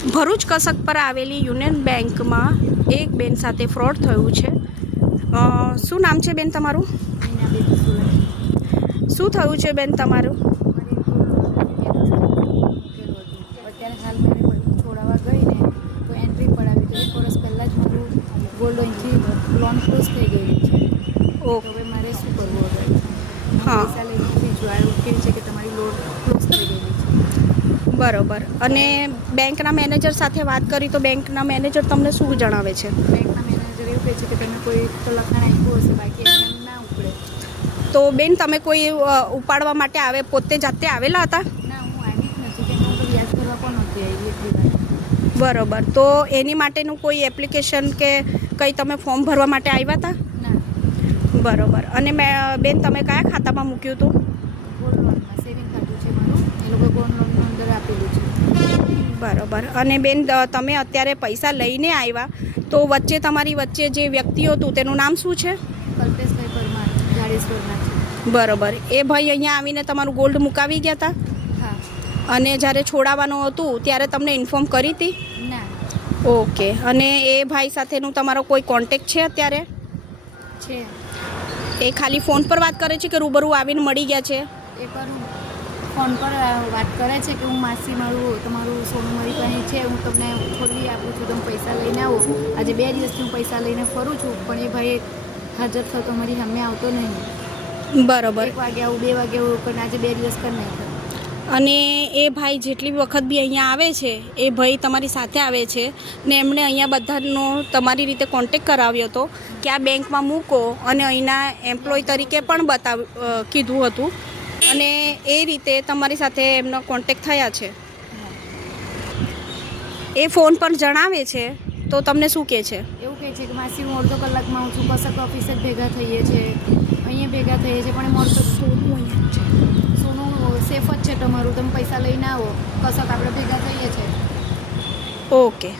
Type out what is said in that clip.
ભરૂચ કસક પર આવેલી યુનિયન બેંકમાં એક બેન સાથે ફ્રોડ થયું છે. શું નામ છે બેન તમારું? શું થયું છે બેન તમારું? અત્યારે હાલ મારે છોડાવવા ગઈ ને તો એન્ટ્રી પડાવી તો 1 વર્ષ પહેલાં જ મારું ગોલ્ડ લોનથી લોન ક્લોઝ થઈ ગયેલી છે. તો હવે મારે શું કરવું હવે? હા, પૈસા લઈને બીજું આવ્યું કે છે કે તમારી લોન ક્લોઝ થઈ ગયેલી છે. બરોબર. અને બેંકના મેનેજર સાથે વાત કરી તો બેંકના મેનેજર તમને શું જણાવે છે? બેંકના મેનેજર એવું કહે છે કે તમે કોઈ તો લખાણ આપ્યું હશે, બાકી એમને ના ઉપડે. તો બેન તમે કોઈ ઉપાડવા માટે આવે પોતે જાતે આવેલા હતા? ના, હું આવી જ નથી કે હું તો વ્યાજ ભરવા પણ નહોતી આવી એટલી વાર. બરોબર. તો એની માટેનું કોઈ એપ્લિકેશન કે કંઈ તમે ફોર્મ ભરવા માટે આવ્યા હતા? ના, બરોબર. અને બેન તમે કયા ખાતામાં મૂક્યું હતું? ગોલ્ડ લોનમાં સેવિંગ ખાતું છે મારું, એ લોકો ગોલ્ડ લોનનું અંદર આપેલું છે. બરોબર. અને બેન તમે અત્યારે પૈસા લઈને આવ્યા તો વચ્ચે તમારી વચ્ચે જે વ્યક્તિઓ હતું તેનું નામ શું છે? કલ્પેશભાઈ પરમાર જાડેશ્વરના છે. બરોબર. એ ભાઈ અહીંયા આવીને તમારું ગોલ્ડ મુકાવી ગયા હતા? હા. અને જ્યારે છોડાવવાનું હતું ત્યારે તમને ઇન્ફોર્મ કરી હતી? ના. ઓકે. અને એ ભાઈ સાથેનું તમારો કોઈ કોન્ટેક્ટ છે અત્યારે? છે. એ ખાલી ફોન પર વાત કરે છે કે રૂબરૂ આવીને મળી ગયા છે? એ પર ફોન પર વાત કરે છે કે હું માસી તમારું સોનું મારી પાસે છે, હું તમને ખોલી આપું છું, તમે પૈસા લઈને આવો. આજે 2 દિવસથી હું પૈસા લઈને ફરું છું, પણ એ ભાઈ હાજર થતો મારી સામે આવતો નહીં. બરોબર. 1 વાગે આવું, 2 વાગે આવું, પણ આજે 2 દિવસ કરી નાખ્યા. અને એ ભાઈ જેટલી વખત બી અહીંયા આવે છે એ ભાઈ તમારી સાથે આવે છે ને એમણે અહીંયા બધાનો તમારી રીતે કોન્ટેક કરાવ્યો હતો કે આ બેંકમાં મૂકો અને અહીંના એમ્પ્લોય તરીકે પણ કીધું હતું અને એ રીતે તમારી સાથે એમનો કોન્ટેક થયા છે. એ ફોન પર જણાવે છે તો તમને શું કહે છે? એવું કહે છે કે માસી હું અડધો કલાકમાં આવું છું, કસક ઓફિસે જ ભેગા થઈએ છીએ, અહીંયા ભેગા થઈએ છીએ, પણ એ મળતો સોનું અહીંયા છે, સોનું સેફ જ છે તમારું, તમે પૈસા લઈને આવો, કસક આપણે ભેગા થઈએ છીએ. ઓકે.